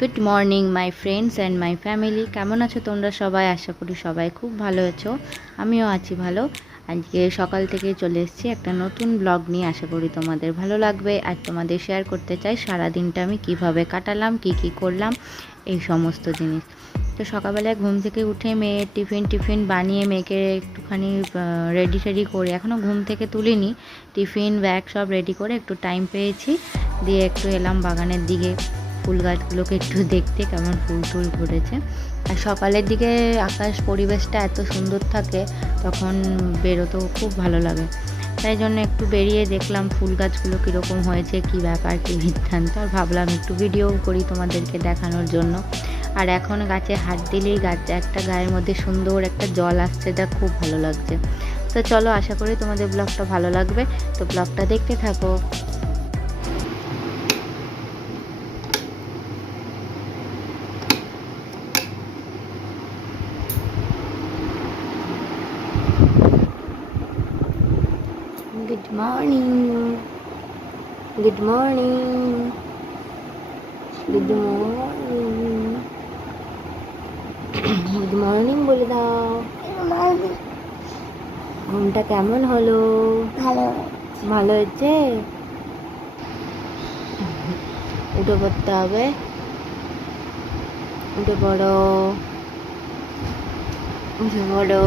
Good morning my friends and my family. কেমন আছো তোমরা সবাই? আশা করি সবাই খুব ভালো আছো, আমিও আছি ভালো। আজকে সকাল থেকে চলে এসেছি একটা নতুন ব্লগ নিয়ে। আশা করি তোমাদের ভালো লাগবে। আর তোমাদের শেয়ার করতে চাই সারাদিনটা আমি কিভাবে কাটালাম, কি করলাম, এই সমস্ত জিনিস। তো সকালবেলায় ঘুম থেকে উঠে মেয়ের টিফিন বানিয়ে মেয়েকে একটুখানি রেডি টেডি করে, এখনও ঘুম থেকে তুলিনি, টিফিন ব্যাগ সব রেডি করে একটু টাইম পেয়েছি, দিয়ে একটু এলাম বাগানের দিকে ফুল গাছগুলোকে একটু দেখতে, কেমন ফুল টুল ফুটেছে। আর সকালের দিকে আকাশ পরিবেশটা এত সুন্দর থাকে, তখন বেরোতেও খুব ভালো লাগে। তাই জন্য একটু বেরিয়ে দেখলাম ফুল গাছগুলো কীরকম হয়েছে, কী ব্যাপার, কী বৃত্তান্ত। আর ভাবলাম একটু ভিডিও করি তোমাদেরকে দেখানোর জন্য। আর এখন গাছে হাত দিলেই একটা গায়ের মধ্যে সুন্দর একটা জল আসছে, যা খুব ভালো লাগছে। তো চলো, আশা করি তোমাদের ব্লগটা ভালো লাগবে, তো ব্লগটা দেখতে থাকো। Good morning. Good morning. Good morning. Good morning বলে দাও। ঘুমটা কেমন হলো? ভালো হয়েছে। উঠে পড়তে হবে, উঠে পড়ো, উঠে পড়ো।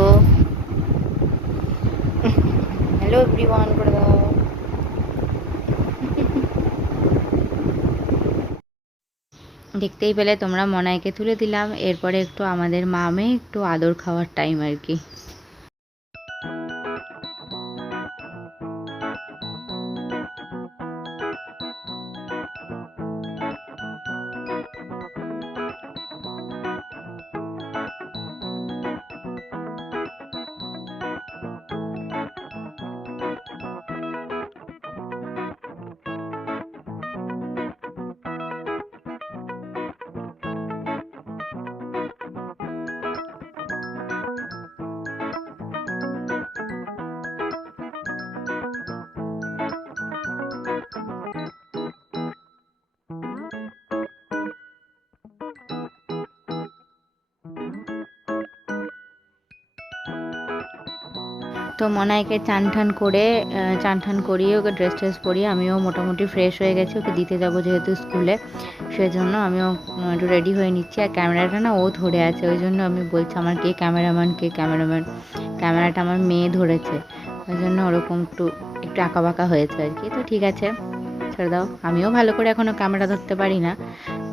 হ্যালো এভরিওয়ান করে দাও। দেখতেই পেলে তোমরা, মনাইকে তুলে দিলাম। এরপরে একটু আমাদের মামে একটু আদর খাওয়ার টাইম আর কি। তো মনাইকে চান ঠান করিয়ে ওকে ড্রেস ট্রেস পরিয়ে আমিও মোটামুটি ফ্রেশ হয়ে গেছি। ওকে দিতে যাবো যেহেতু স্কুলে, সেজন্য আমিও একটু রেডি হয়ে নিচ্ছি। আর ক্যামেরাটা না ও ধরে আছে, ওই জন্য আমি বলছি আমার কে ক্যামেরাম্যান। ক্যামেরাটা আমার মেয়ে ধরেছে, ওই জন্য ওরকম একটু একটু বাঁকা হয়েছে আর কি। তো ঠিক আছে, ছেড়ে দাও। আমিও ভালো করে এখনও ক্যামেরা ধরতে পারি না,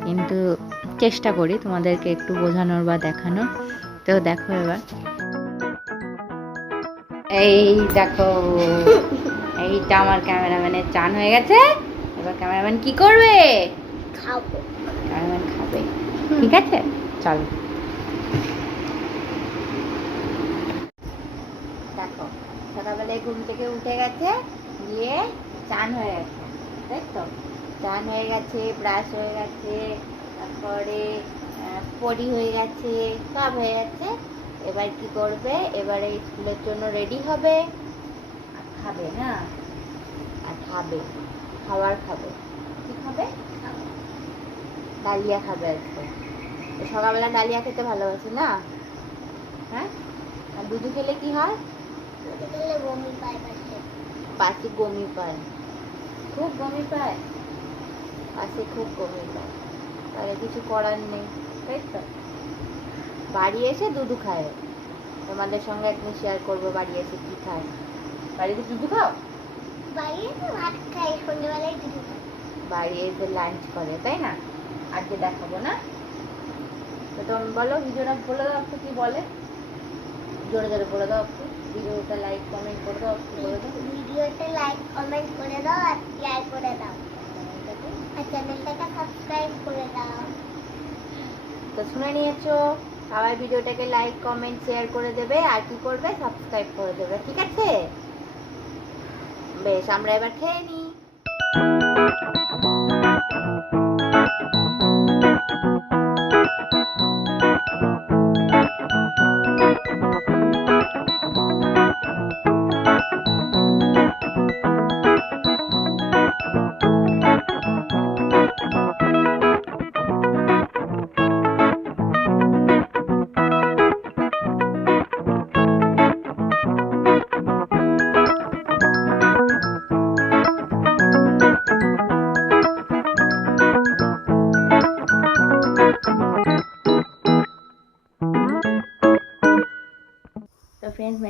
কিন্তু চেষ্টা করি তোমাদেরকে একটু বোঝানোর বা দেখানোর। তো দেখো এবার, এই দেখো, এইটা আমার ক্যামেরাম্যানের চান হয়ে গেছে। এবার ক্যামেরাম্যান কি করবে? খাবো। ক্যামেরাম্যান খাবে, ঠিক আছে, চলো। দেখো, সকালবেলায় ঘুম থেকে উঠে গেছে, গিয়ে চান হয়ে গেছে, তাই তো? চান হয়ে গেছে, ব্রাশ হয়ে গেছে, তারপরে পরি হয়ে গেছে, সব হয়ে গেছে। এবার কি করবে? এবারে স্কুলের জন্য রেডি হবে, আর খাবে না, আর খাবে, খাবে। কি খাবে? ডালিয়া খাবে আজকে। সকালবেলা ডালিয়া খেতে ভালোবাসে না? হ্যাঁ। আর দুধু খেলে কি হয়? বমি পায়, পাশে বমি পায়, খুব বমি পায়, পাশে খুব বমি পায়। তাহলে কিছু করার নেই, তাই তো? বাড়ি এসে দুধু খায়। তোমাদের সঙ্গে একদিন শেয়ার করবো বাড়ি এসে কি খায়। বাড়িতে দুধু খাও? বাড়ি এসে ভাত খাই, সন্ধ্যেবেলায় দুধু খাই। বাড়ি এসে লাঞ্চ করে, তাই না? আজকে দেখাবো না। তো তুমি বলো, ভিডিওটা বলে দাও একটু, কি বলে, জোরে জোরে বলে দাও একটু। ভিডিওটা লাইক কমেন্ট করে দাও একটু, বলে দাও। ভিডিওটা লাইক কমেন্ট করে দাও আর শেয়ার করে দাও, আর চ্যানেলটাকে সাবস্ক্রাইব করে দাও। তো শুনে নিয়েছো, সবাই ভিডিওটাকে লাইক কমেন্ট শেয়ার করে দেবে, আর কি করবে? সাবস্ক্রাইব করে দেবে, ঠিক আছে? বেশ, আমরা এবার খেয়ে নিই।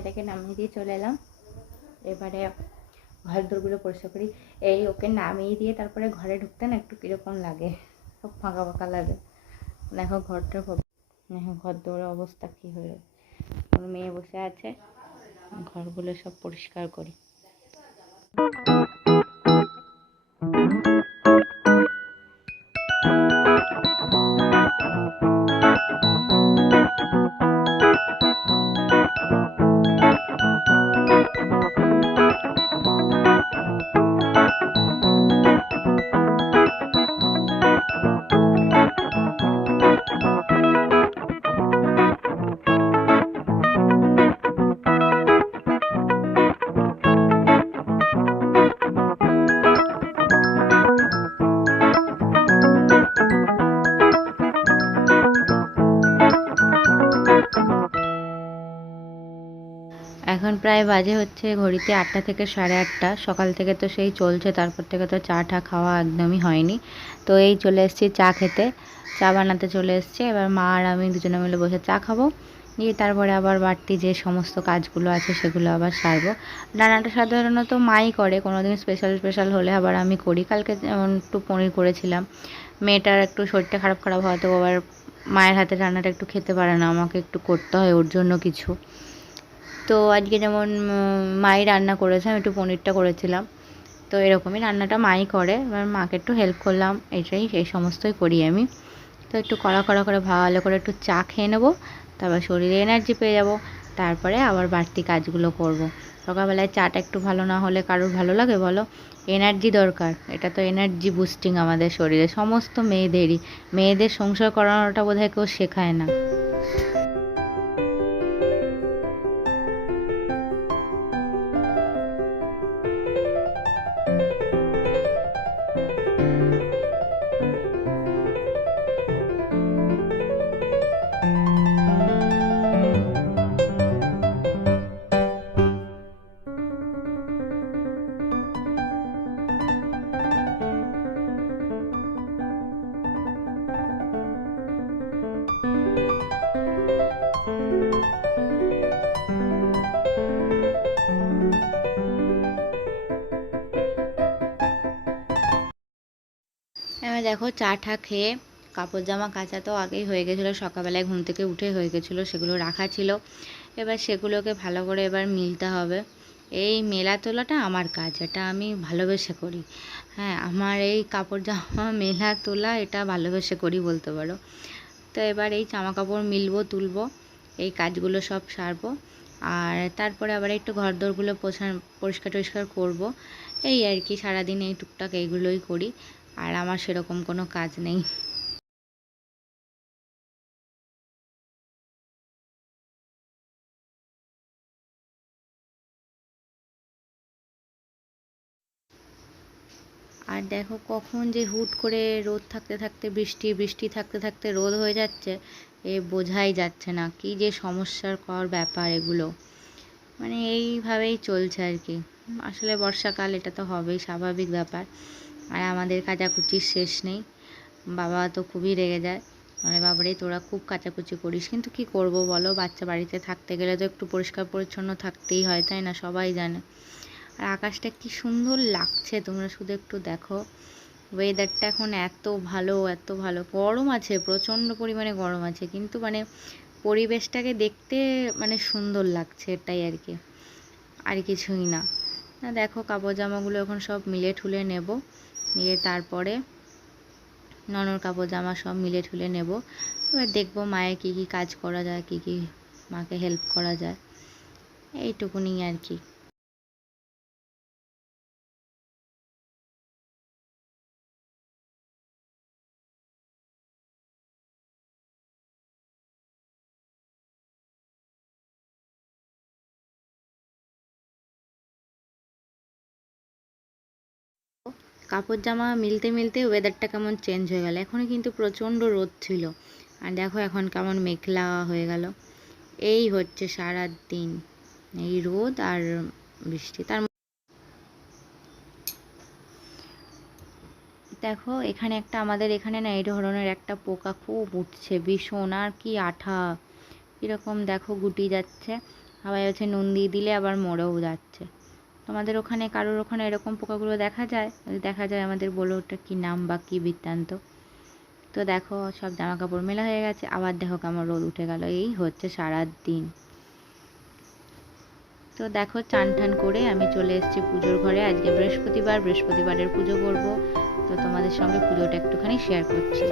মাইটাকে নামিয়ে দিয়ে চলে এলাম। এবারে ঘর দোরগুলো পরিষ্কার করি। এই ওকে নামিয়ে দিয়ে তারপরে ঘরে ঢুকতে না একটু কীরকম লাগে, সব ফাঁকা ফাঁকা লাগে। দেখো ঘরটার দেখো ঘর দৌড়ের অবস্থা কী হয়ে, কোনো মেয়ে বসে আছে, ঘরগুলো সব পরিষ্কার করি। এখন প্রায় বাজে হচ্ছে ঘড়িতে 8টা থেকে 8:30। সকাল থেকে তো সেই চলছে, তারপর থেকে তো চা টা খাওয়া একদমই হয়নি। তো এই চলে এসেছি চা খেতে, চা বানাতে চলে এসেছি। এবার মা আর আমি দুজনে মিলে বসে চা খাবো, নিয়ে তারপরে আবার বাড়তি যে সমস্ত কাজগুলো আছে সেগুলো আবার সারবো। রান্নাটা সাধারণত মাই করে, কোনো দিন স্পেশাল হলে আবার আমি করি। কালকে যেমন একটু পনির করেছিলাম, মেয়েটার একটু শরীরটা খারাপ হয়, তো আবার মায়ের হাতে রান্নাটা একটু খেতে পারে না, আমাকে একটু করতে হয় ওর জন্য কিছু। তো আজকে যেমন মাই রান্না করেছে, আমি একটু পনিরটা করেছিলাম। তো এরকমই রান্নাটা মাই করে, এবার মাকে একটু হেল্প করলাম, এই সমস্তই করি আমি। তো একটু কড়া করে ভালো করে একটু চা খেয়ে নেবো, তারপর শরীরে এনার্জি পেয়ে যাব, তারপরে আবার বাড়তি কাজগুলো করব। সকালবেলায় চাটা একটু ভালো না হলে কারোর ভালো লাগে বলো? এনার্জি দরকার, এটা তো এনার্জি বুস্টিং আমাদের শরীরে, সমস্ত মেয়েদেরই। মেয়েদের সংসার করানোটা বোধহয় কেউ শেখায় না। এবার দেখো চা টা খেয়ে কাপড় জামা কাচা তো আগেই হয়ে গেছিলো, সকালবেলায় ঘুম থেকে উঠে হয়ে গেছিলো, সেগুলো রাখা ছিল। এবার সেগুলোকে ভালো করে এবার মিলতে হবে। এই মেলা তোলাটা আমার কাজ, এটা আমি ভালোবেসে করি। হ্যাঁ, আমার এই কাপড় জামা মেলা তোলা এটা ভালোবেসে করি বলতে পারো। তো এবার এই জামা কাপড় মিলবো, তুলবো, এই কাজগুলো সব সারবো। আর তারপরে আবার একটু ঘর দোরগুলো পরিষ্কার টরিষ্কার করবো। এই আর কি, সারাদিন এই টুকটাক এইগুলোই করি, আর আমার সেরকম কোনো কাজ নেই। আর দেখো কখন যে হুট করে রোদ থাকতে থাকতে বৃষ্টি, বৃষ্টি থাকতে থাকতে রোদ হয়ে যাচ্ছে, এ বোঝাই যাচ্ছে না, কি যে সমস্যার কর ব্যাপার এগুলো। মানে এইভাবেই চলছে আর কি। আসলে বর্ষাকাল, এটা তো হবেই, স্বাভাবিক ব্যাপার। আর আমাদের কাচাকুচির শেষ নেই। বাবা তো খুবই রেগে যায়, মানে বাবারে তোরা খুব কাচাকুচি করিস, কিন্তু কি করব বলো, বাচ্চা বাড়িতে থাকতে গেলে তো একটু পরিষ্কার পরিচ্ছন্ন থাকতেই হয়, তাই না? সবাই জানে। আর আকাশটা কি সুন্দর লাগছে, তোমরা শুধু একটু দেখো। ওয়েদারটা এখন এত ভালো, এত ভালো। গরম আছে, প্রচণ্ড পরিমাণে গরম আছে, কিন্তু মানে পরিবেশটাকে দেখতে মানে সুন্দর লাগছে, এটাই আর কি, আর কিছুই না। না দেখো কাপড় জামাগুলো এখন সব মিলে ঠুলে নেব, নিয়ে তারপরে ননর কাপড় জামা সব মিলে ঠুলে নেব। এবার দেখবো মায়ের কী কী কাজ করা যায়, কী কী মাকে হেল্প করা যায়, এইটুকুনি আর কি। কাপড় জামা মিলতে মিলতে ওয়েদারটা কেমন চেঞ্জ হয়ে গেল, এখনও কিন্তু প্রচণ্ড রোদ ছিল, আর দেখো এখন কেমন মেঘলা হয়ে গেল। এই হচ্ছে সারা দিন এই রোদ আর বৃষ্টি। দেখো এখানে একটা, আমাদের এখানে না এই ধরনের একটা পোকা খুব উঠছে ভীষণ, আর কি আঠা, কীরকম দেখো গুটি যাচ্ছে। সবাই হচ্ছে নুন দিয়ে দিলে আবার মরেও যাচ্ছে। তোমাদের ওখানে কারোর ওখানে এরকম পোকাগুলো দেখা যায়? যদি দেখা যায় আমাদের বলো ওটা কী নাম বা কী বৃত্তান্ত। তো দেখো সব জামা কাপড় মেলা হয়ে গেছে, আবার দেখো কেমন রোদ উঠে গেল। এই হচ্ছে সারা দিন। তো দেখো চান টান করে আমি চলে এসেছি পুজোর ঘরে। আজকে বৃহস্পতিবার, বৃহস্পতিবারের পুজো করব। তো তোমাদের সঙ্গে পুজোটা একটুখানি শেয়ার করছি।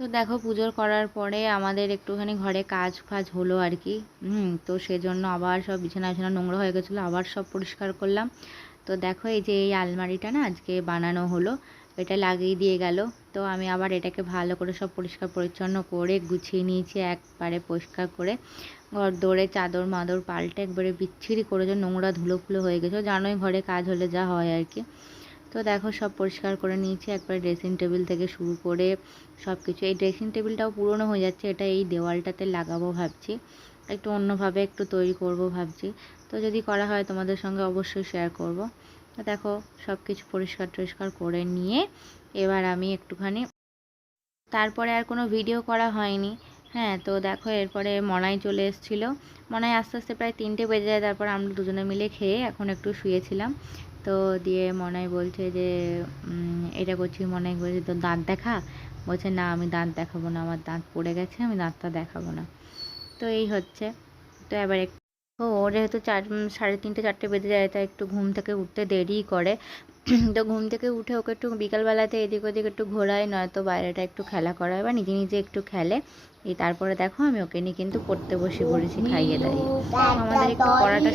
তো দেখো পুজো করার পরে আমাদের একটুখানি ঘরে কাজ ফাজ হলো আর কি। তো সেজন্য আবার সব বিছানা বিছানা নোংরা হয়ে গেছিলো, আবার সব পরিষ্কার করলাম। তো দেখো এই যে এই আলমারিটা না আজকে বানানো হলো, এটা লাগিয়ে দিয়ে গেল। তো আমি আবার এটাকে ভালো করে সব পরিষ্কার পরিচ্ছন্ন করে গুছিয়ে নিয়েছি, একবারে পরিষ্কার করে ঘর দৌড়ে চাদর মাদর পাল্টে একবারে বিচ্ছিরি করে, যে নোংরা ধুলো ফুলো হয়ে গেছিলো, জানোই ঘরে কাজ হলে যা হয় আর কি। তো দেখো সব পরিষ্কার করে নিয়েছি, একবার ড্রেসিং টেবিল থেকে শুরু করে সব কিছু। এই ড্রেসিং টেবিলটাও পুরনো হয়ে যাচ্ছে, এটা এই দেওয়ালটাতে লাগাবো ভাবছি, একটু অন্যভাবে একটু তৈরি করব ভাবছি। তো যদি করা হয় তোমাদের সঙ্গে অবশ্যই শেয়ার করব। তো দেখো সব কিছু পরিষ্কার টরিষ্কার করে নিয়ে এবার আমি একটুখানি, তারপরে আর কোনো ভিডিও করা হয়নি। হ্যাঁ, তো দেখো এরপরে মনাই চলে এসেছিলো। মনাই আস্তে আস্তে প্রায় 3টে বেজে যায়, তারপর আমরা দুজনে মিলে খেয়ে এখন একটু শুয়েছিলাম। তো দিয়ে মনাই বলছে যে এটা করছি, মনাই বলছে তো দাঁত দেখা। বলছে না আমি দাঁত দেখাবো না, আমার দাঁত পড়ে গেছে, আমি দাঁতটা দেখাবো না। তো এই হচ্ছে। তো এবার ও যেহেতু 3:30 4টে বেজে যায়, তাই একটু ঘুম থেকে উঠতে দেরিই করে। তো ঘুম থেকে উঠে ওকে একটু বিকালবেলাতে এদিক ওদিক একটু ঘোরাই, নয়তো বাইরেটা একটু খেলা করায় বা নিজে নিজে একটু খেলে। এই তারপরে দেখো আমি ওকে নিয়ে কিন্তু পড়তে বসে পড়েছি খাইয়ে দাইয়ে। আমাদের একটু পড়াটা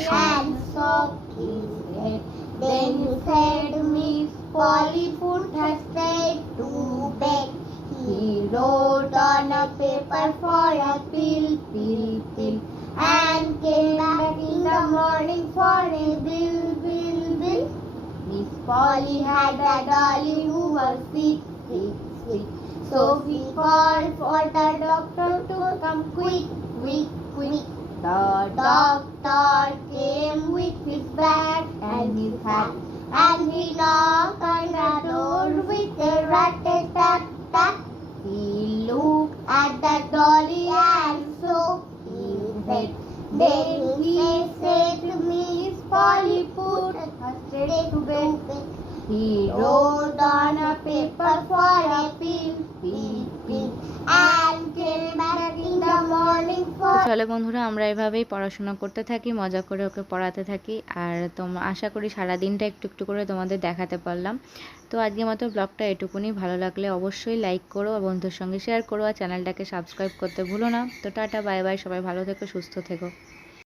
Then you said Miss Polly put her straight to bed. He wrote on a paper for a pill, pill, pill, and came back in the morning for a bill, bill, bill. Miss Polly had a dolly who was sick, sick, sick. So he called for the doctor to come quick, quick, quick. The doctor came with his bag and his hat, and he knocked on the door with a rat-a-tat-tat. He looked at the dolly and shook his head. Then he said to Miss Polly, put her straight to bed. He wrote on a paper for a pill, pill, pill, and came back in the morning for চলে বন্ধুরা, আমরা এভাবেই পড়াশোনা করতে থাকি, মজা করে ওকে পড়াতে থাকি। আর আশা করি সারাদিনটা একটু একটু করে তোমাদের দেখাতে পারলাম। তো আজকের মতো ব্লগটা এটুকুনি। ভালো লাগলে অবশ্যই লাইক করো, বন্ধুর সঙ্গে শেয়ার করো, আর চ্যানেলটাকে সাবস্ক্রাইব করতে ভুলো না। তো টাটা, বাই বাই, সবাই ভালো থেকো, সুস্থ থেকো।